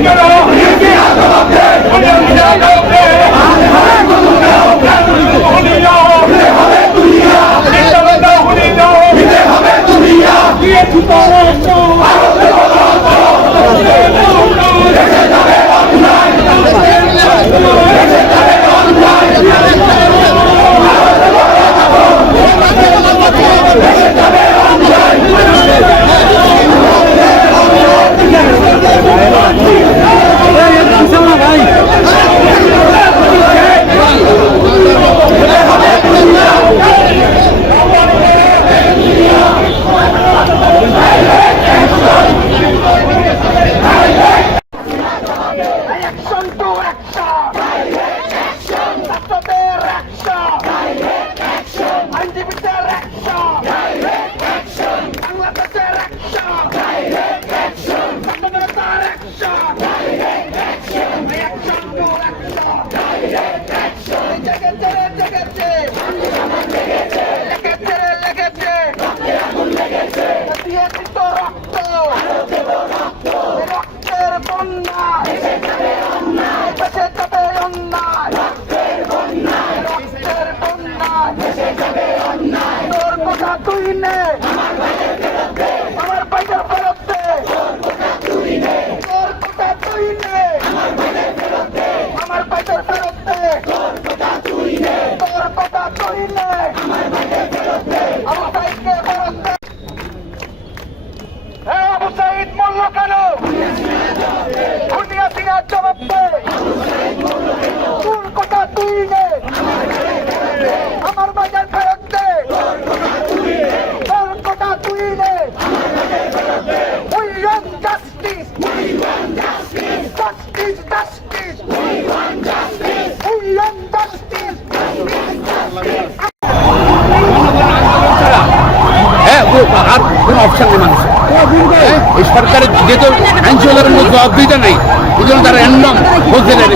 Get out! শেষ হবে অন্যায় তোর কথা তুই আমার ভাইয়ের আমার ভাইয়ের হ্যাঁ আর কোনো অপশন নেই মানুষের। হ্যাঁ, এই সরকারের যেহেতু আইন শৃঙ্খলার মধ্যে জবাবদিহিতা নেই, এই জন্য তারা র্যান্ডম বলতে নেয়